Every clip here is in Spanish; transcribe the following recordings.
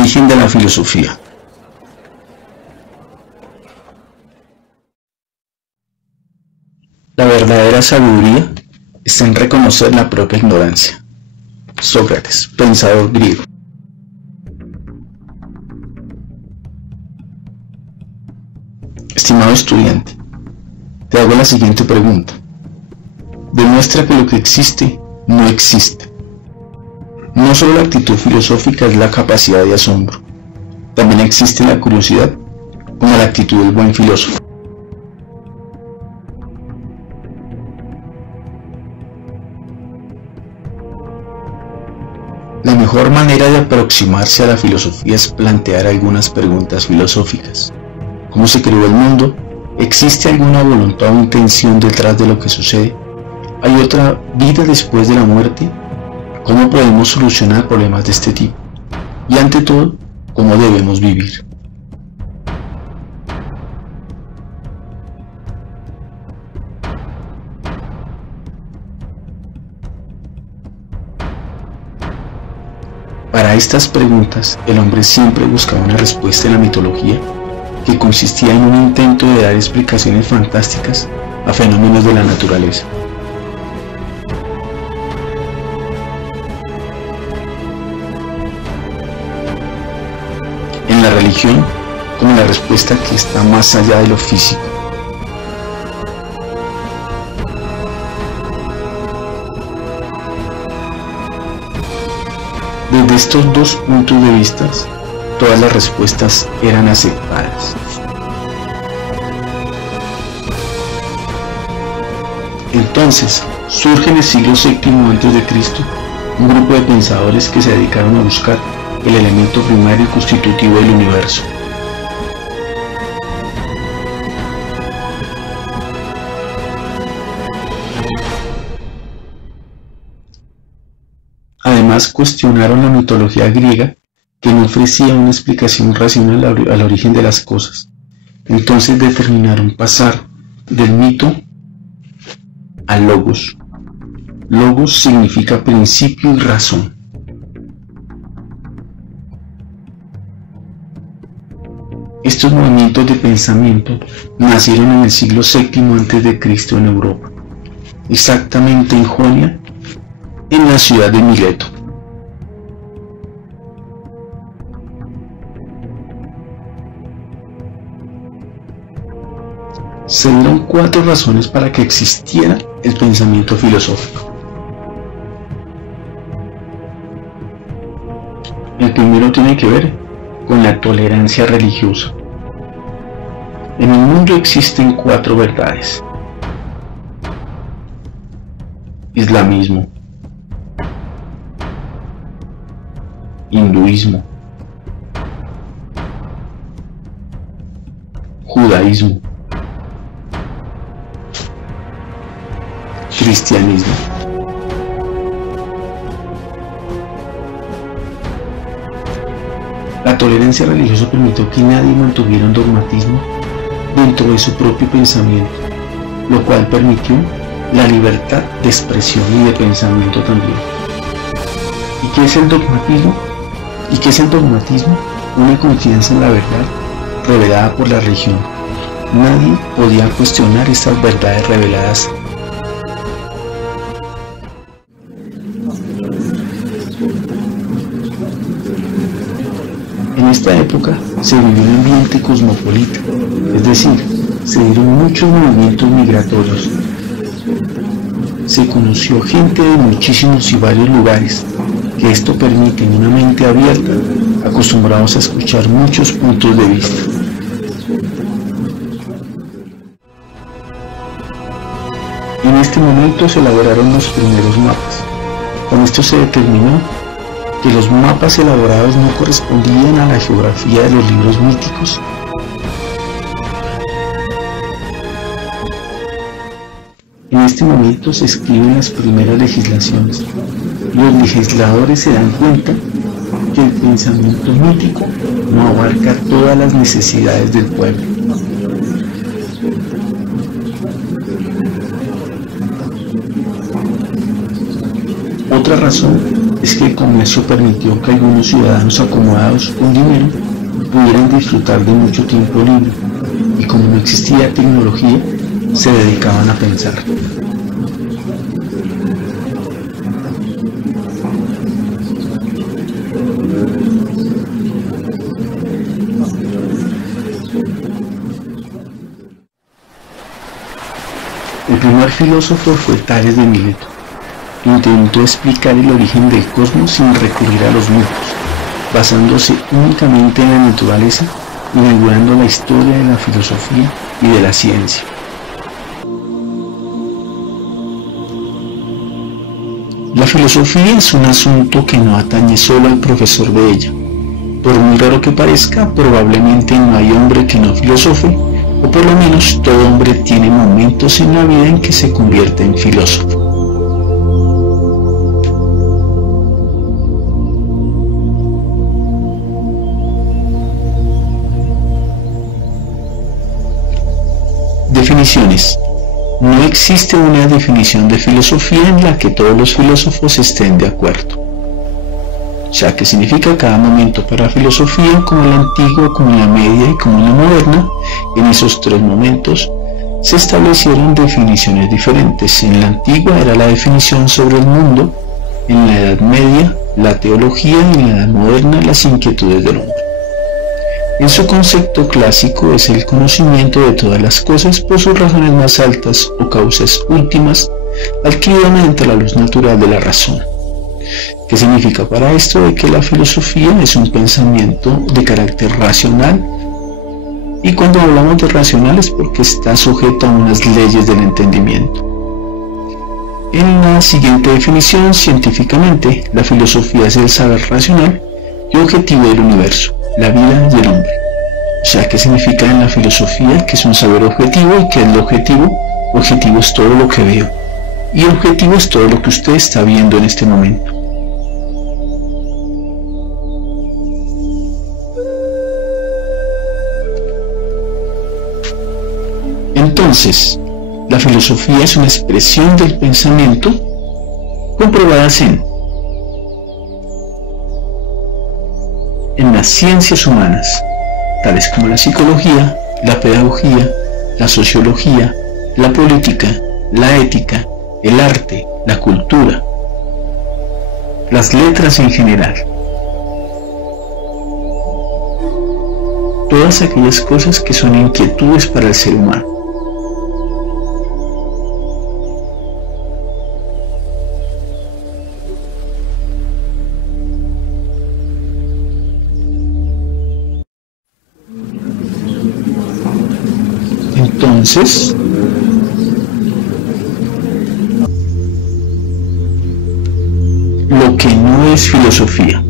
Origen de la filosofía. La verdadera sabiduría está en reconocer la propia ignorancia. Sócrates, pensador griego. Estimado estudiante, te hago la siguiente pregunta. Demuestra que lo que existe no existe. No solo la actitud filosófica es la capacidad de asombro, también existe la curiosidad como la actitud del buen filósofo. La mejor manera de aproximarse a la filosofía es plantear algunas preguntas filosóficas. ¿Cómo se creó el mundo? ¿Existe alguna voluntad o intención detrás de lo que sucede? ¿Hay otra vida después de la muerte? ¿Cómo podemos solucionar problemas de este tipo? Y ante todo, ¿cómo debemos vivir? Para estas preguntas, el hombre siempre buscaba una respuesta en la mitología que consistía en un intento de dar explicaciones fantásticas a fenómenos de la naturaleza. En la religión, como la respuesta que está más allá de lo físico. Desde estos dos puntos de vista, todas las respuestas eran aceptadas. Entonces, surge en el siglo VII a.C. un grupo de pensadores que se dedicaron a buscar el elemento primario y constitutivo del universo. Además, cuestionaron la mitología griega, que no ofrecía una explicación racional al origen de las cosas. Entonces determinaron pasar del mito al logos. Logos significa principio y razón. Estos movimientos de pensamiento nacieron en el siglo VII a.C. en Europa, exactamente en Jonia, en la ciudad de Mileto. Se dieron 4 razones para que existiera el pensamiento filosófico. El primero tiene que ver con la tolerancia religiosa. En el mundo existen 4 verdades: islamismo, hinduismo, judaísmo, cristianismo. La tolerancia religiosa permitió que nadie mantuviera un dogmatismo dentro de su propio pensamiento, lo cual permitió la libertad de expresión y de pensamiento también. ¿Y qué es el dogmatismo? Una confianza en la verdad revelada por la religión. Nadie podía cuestionar estas verdades reveladas. En esta época se vivió un ambiente cosmopolita, es decir, se dieron muchos movimientos migratorios. Se conoció gente de muchísimos y varios lugares, que esto permite en una mente abierta, acostumbrados a escuchar muchos puntos de vista. En este momento se elaboraron los primeros mapas. Con esto se determinó que los mapas elaborados no correspondían a la geografía de los libros míticos. En este momento se escriben las primeras legislaciones. Los legisladores se dan cuenta que el pensamiento mítico no abarca todas las necesidades del pueblo. Otra razón es que el comercio permitió que algunos ciudadanos acomodados con dinero pudieran disfrutar de mucho tiempo libre, y como no existía tecnología, se dedicaban a pensar. El primer filósofo fue Tales de Mileto. Intentó explicar el origen del cosmos sin recurrir a los mitos, basándose únicamente en la naturaleza, inaugurando la historia de la filosofía y de la ciencia. La filosofía es un asunto que no atañe solo al profesor de ella. Por muy raro que parezca, probablemente no hay hombre que no filosofe, o por lo menos todo hombre tiene momentos en la vida en que se convierte en filósofo. Definiciones. No existe una definición de filosofía en la que todos los filósofos estén de acuerdo. O sea, ¿qué significa cada momento para la filosofía? Como en la antigua, como en la media y como en la moderna. En esos tres momentos se establecieron definiciones diferentes. En la antigua era la definición sobre el mundo, en la Edad Media la teología y en la Edad Moderna las inquietudes del hombre. En su concepto clásico es el conocimiento de todas las cosas por sus razones más altas o causas últimas, adquiridas mediante la luz natural de la razón. ¿Qué significa para esto? De que la filosofía es un pensamiento de carácter racional, y cuando hablamos de racional es porque está sujeto a unas leyes del entendimiento. En la siguiente definición, científicamente, la filosofía es el saber racional y objetivo del universo, la vida y el hombre. O sea, ¿qué significa en la filosofía? Que es un saber objetivo. ¿Y qué es lo objetivo? Objetivo es todo lo que veo, y objetivo es todo lo que usted está viendo en este momento. Entonces, la filosofía es una expresión del pensamiento comprobadas en las ciencias humanas, tales como la psicología, la pedagogía, la sociología, la política, la ética, el arte, la cultura, las letras en general. Todas aquellas cosas que son inquietudes para el ser humano. Entonces, lo que no es filosofía.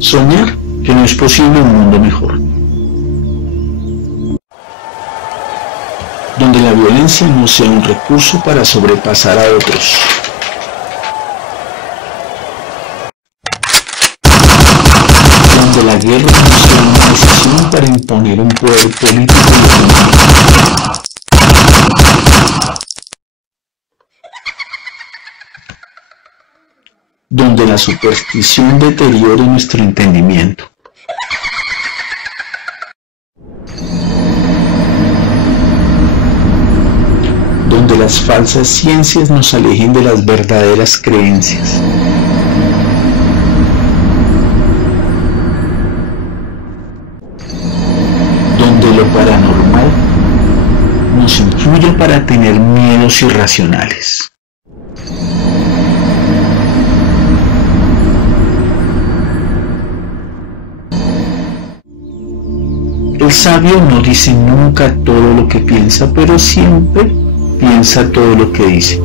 Soñar que no es posible un mundo mejor, donde la violencia no sea un recurso para sobrepasar a otros. Donde la guerra no sea una decisión para imponer un poder político y económico. Donde la superstición deteriore nuestro entendimiento. Donde las falsas ciencias nos alejen de las verdaderas creencias. Donde lo paranormal nos influye para tener miedos irracionales. El sabio no dice nunca todo lo que piensa, pero siempre piensa todo lo que dice.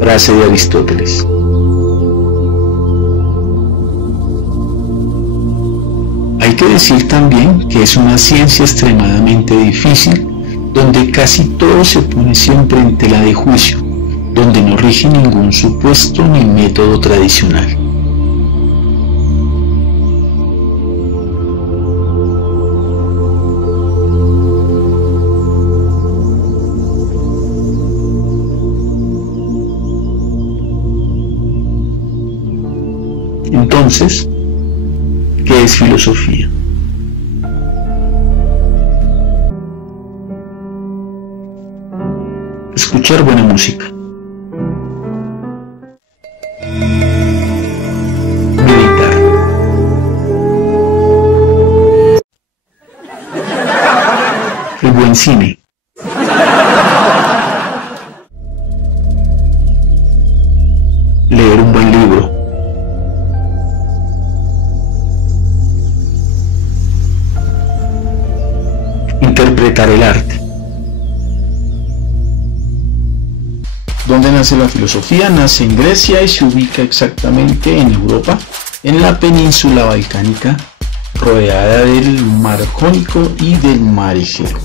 Frase de Aristóteles. Hay que decir también que es una ciencia extremadamente difícil, donde casi todo se pone siempre en tela de juicio, donde no rige ningún supuesto ni método tradicional. Entonces, ¿qué es filosofía? Escuchar buena música. Meditar. El buen cine. Leer un buen libro. Interpretar el arte. ¿Dónde nace la filosofía? Nace en Grecia y se ubica exactamente en Europa, en la península balcánica, rodeada del mar Jónico y del mar Egeo.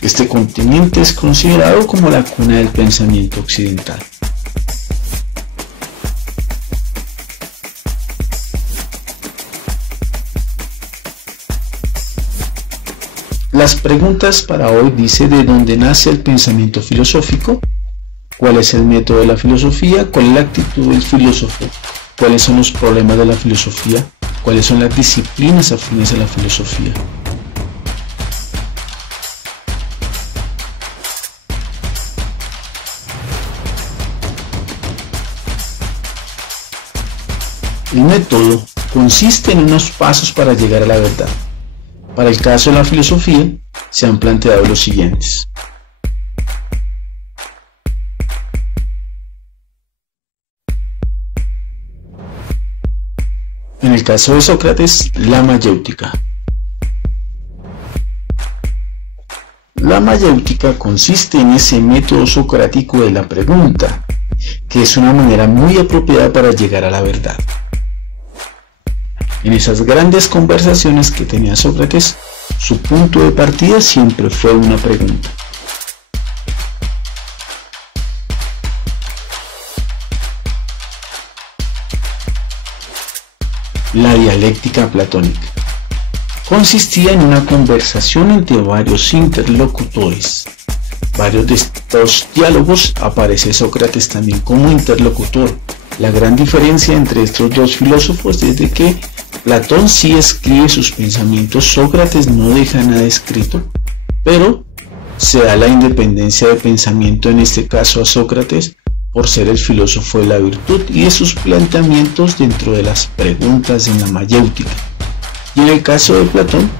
Este continente es considerado como la cuna del pensamiento occidental. Las preguntas para hoy dice: ¿de dónde nace el pensamiento filosófico? ¿Cuál es el método de la filosofía? ¿Cuál es la actitud del filósofo? ¿Cuáles son los problemas de la filosofía? ¿Cuáles son las disciplinas afines a la filosofía? El método consiste en unos pasos para llegar a la verdad. Para el caso de la filosofía, se han planteado los siguientes. En el caso de Sócrates, la mayéutica. La mayéutica consiste en ese método socrático de la pregunta, que es una manera muy apropiada para llegar a la verdad. En esas grandes conversaciones que tenía Sócrates, su punto de partida siempre fue una pregunta. La dialéctica platónica consistía en una conversación entre varios interlocutores. Varios de estos diálogos aparece Sócrates también como interlocutor. La gran diferencia entre estos dos filósofos es de que Platón sí escribe sus pensamientos, Sócrates no deja nada escrito, pero se da la independencia de pensamiento en este caso a Sócrates por ser el filósofo de la virtud y de sus planteamientos dentro de las preguntas en la mayéutica. Y en el caso de Platón,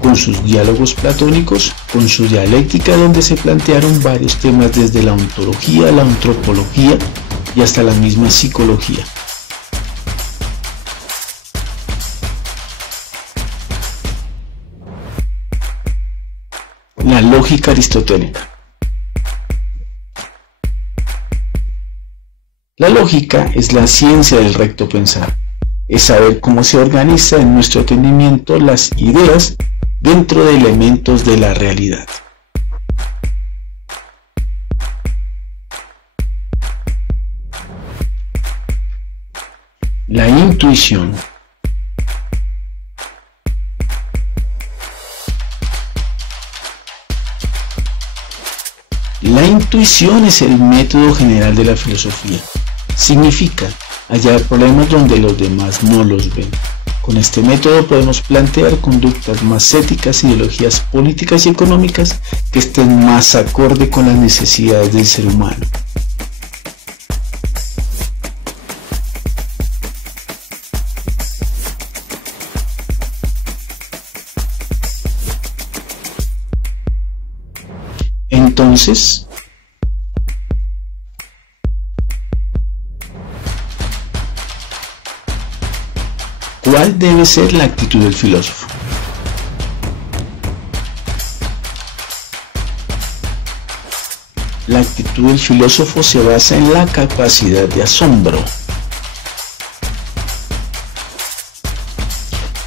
con sus diálogos platónicos, con su dialéctica donde se plantearon varios temas desde la ontología, la antropología y hasta la misma psicología. La lógica aristotélica. La lógica es la ciencia del recto pensar, es saber cómo se organiza en nuestro entendimiento las ideas dentro de elementos de la realidad. La intuición. La intuición es el método general de la filosofía. Significa hallar problemas donde los demás no los ven. Con este método podemos plantear conductas más éticas, ideologías políticas y económicas que estén más acorde con las necesidades del ser humano. Entonces, ¿cuál debe ser la actitud del filósofo? La actitud del filósofo se basa en la capacidad de asombro.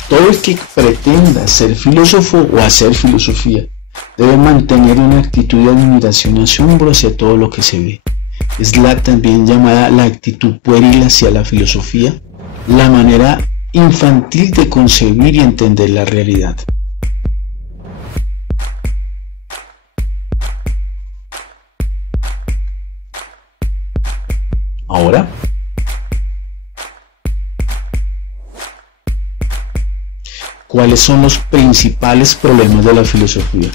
Todo el que pretenda ser filósofo o hacer filosofía debe mantener una actitud de admiración y asombro hacia todo lo que se ve. Es la también llamada la actitud pueril hacia la filosofía, la manera infantil de concebir y entender la realidad. Ahora, ¿Cuáles son los principales problemas de la filosofía?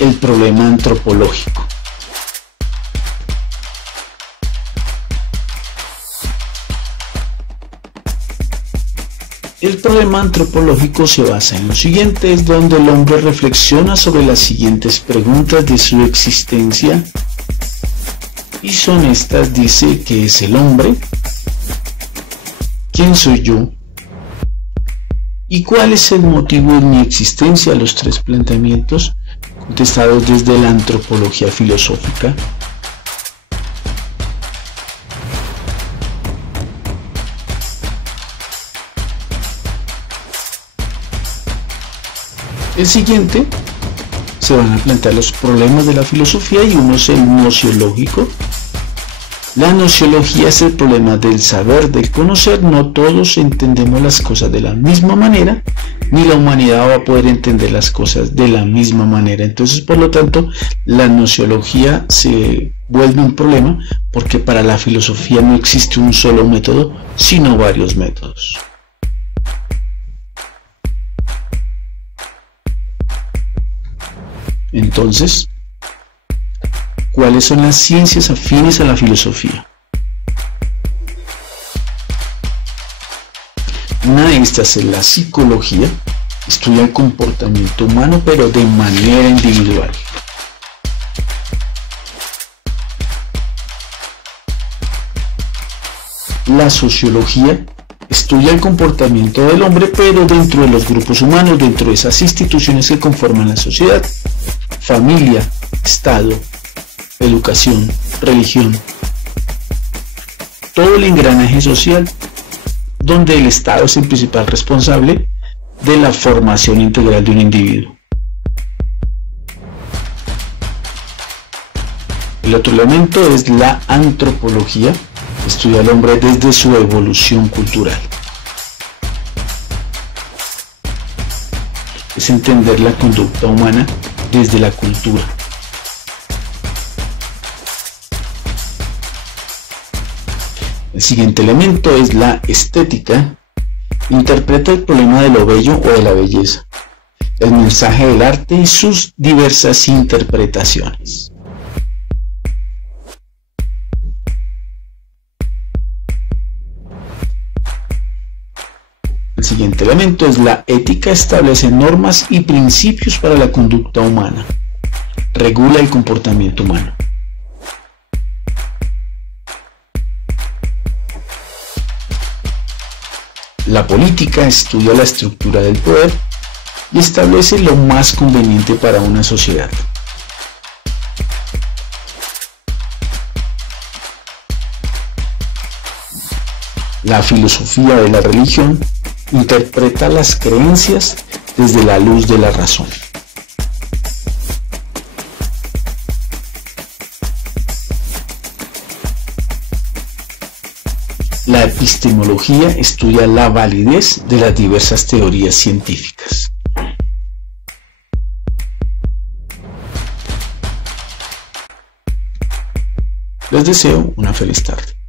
El problema antropológico. El problema antropológico se basa en lo siguiente, es donde el hombre reflexiona sobre las siguientes preguntas de su existencia, y son estas: dice, ¿qué es el hombre? ¿Quién soy yo? ¿Y cuál es el motivo de mi existencia? Los tres planteamientos contestados desde la antropología filosófica. El siguiente se van a plantear los problemas de la filosofía, y uno es el nociológico. La nociología es el problema del saber, del conocer. No todos entendemos las cosas de la misma manera, ni la humanidad va a poder entender las cosas de la misma manera. Entonces, por lo tanto, la nociología se vuelve un problema, porque para la filosofía no existe un solo método, sino varios métodos. Entonces, ¿cuáles son las ciencias afines a la filosofía? Una de estas es la psicología, estudia el comportamiento humano, pero de manera individual. La sociología estudia el comportamiento del hombre, pero dentro de los grupos humanos, dentro de esas instituciones que conforman la sociedad: familia, Estado, educación, religión. Todo el engranaje social, donde el Estado es el principal responsable de la formación integral de un individuo. El otro elemento es la antropología, estudia al hombre desde su evolución cultural. Es entender la conducta humana desde la cultura. El siguiente elemento es la estética. Interpreta el problema de lo bello o de la belleza, el mensaje del arte y sus diversas interpretaciones. El siguiente elemento es la ética. Establece normas y principios para la conducta humana. Regula el comportamiento humano. La política estudia la estructura del poder y establece lo más conveniente para una sociedad. La filosofía de la religión interpreta las creencias desde la luz de la razón. La epistemología estudia la validez de las diversas teorías científicas. Les deseo una feliz tarde.